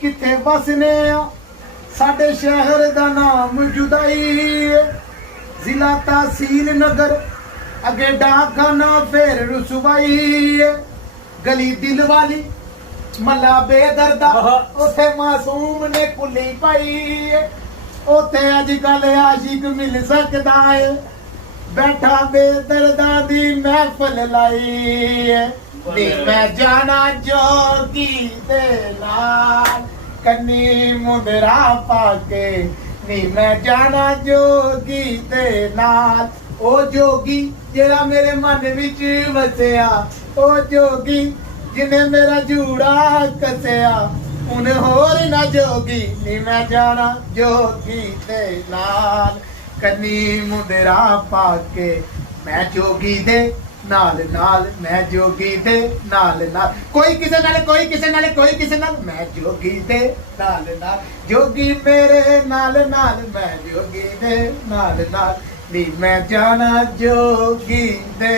किथे वसने आ साडे शहर दा नाम जुदाई जिला तहसील नगर अगे डाकखाना फिर रुसवाई गली दिल वाली मल्ला बेदर्दा उथे मासूम ने कुली पाई उथे अजकल आशिक मिल सकदा है बैठा बेदर्दा दी महफिल लाई नी मैं जाना जोगी दे नाल कन्नी मुंदरा पाके नी मैं जाना जोगी दे नाल ओ जोगी जेड़ा मेरे मन विच वसया ओ जोगी जिने मेरा जूड़ा कसिया उन्हें होर ना जोगी नी मैं जाना जोगी दे नाल कन्नी मुंदरा पाके मैं जोगी दे नाल नाल मैं जोगी दे नाल नाल कोई किसे नाल कोई किसे नाल कोई किसे नाल मैं जोगी दे नाल नाल जोगी मेरे नाल नाल मैं जोगी दे नाल नाल नी मैं जाना जोगी दे